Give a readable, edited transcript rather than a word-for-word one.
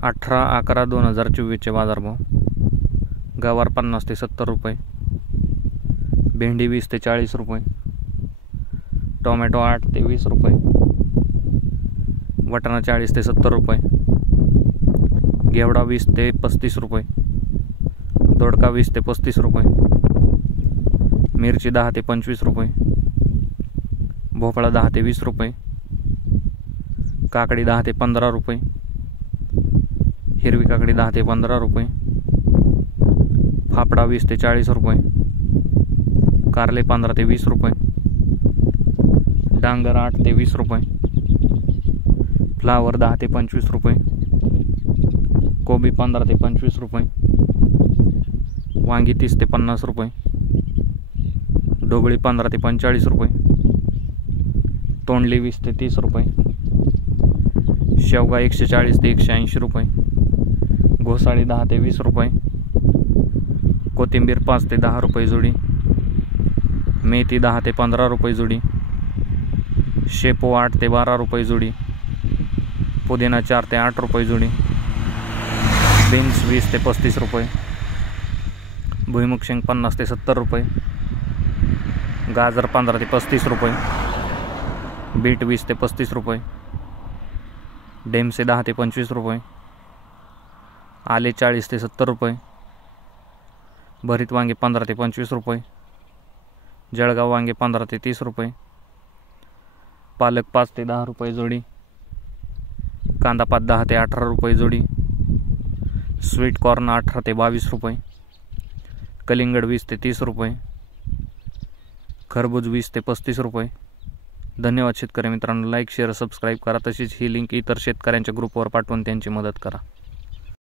18/11/2024 बाजारभाव. गवार 50 ते 70 रुपये, भेंडी 20 ते 40 रुपये, टोमॅटो 8 ते 20 रुपये, वाटाणा 40 ते 70 रुपये, घेवडा 20 ते 35 रुपये, दोडका 20 ते 35 रुपये, मिरची 10 ते 25 रुपये, भोपळा 10 ते 20 रुपये, काकडी 10 ते 15 रुपये, हिरवी काकडी 10 ते 15 रुपये, फाफडा 20 ते 40 रुपये, कारले 15 ते 20 रुपये, डांगर 8 ते 20 रुपये, फ्लावर 10 ते 25 रुपये, कोबी 15 ते 25 रुपये, वांगी 30 ते 50 रुपये, ढोबळी 15 ते 45 रुपये, तोंडली 20 ते 30 रुपये, शेवगा 140 ते 180 रुपये, घोसाळी 10 ते 20 रुपये, कोथिंबीर 5 ते 10 रुपये जोडी, मेथी 10 ते 15 रुपये जोडी, शेपू 8 ते 12 रुपये जोडी, पुदिना 4 ते 8 रुपये जोडी, बीन्स 20 ते 35 रुपये, भुईमुग शेंग 50 ते 70 रुपये, गाजर 15 ते 35 रुपये, बीट 20 ते 35 रुपये, डेमसे 10 ते 25 रुपये, आले 40 ते 70 रुपये, भरीत वांगे 15 ते 25 रुपये, जळगाव वांगे 15 ते 30 रुपये, पालक 5 ते 10 रुपये जोडी, कांदा पात 10 ते 18 रुपये जोडी, स्वीट कॉर्न 18 ते 22 रुपये, कलिंगड 20 ते 30 रुपये, खरबूज 20 ते 35 रुपये. धन्यवाद शेतकरी मित्रांनो. लाईक, शेअर, सबस्क्राईब करा. तशीच ही लिंक इतर शेतकऱ्यांच्या ग्रुपवर पाठवून त्यांची मदत करा.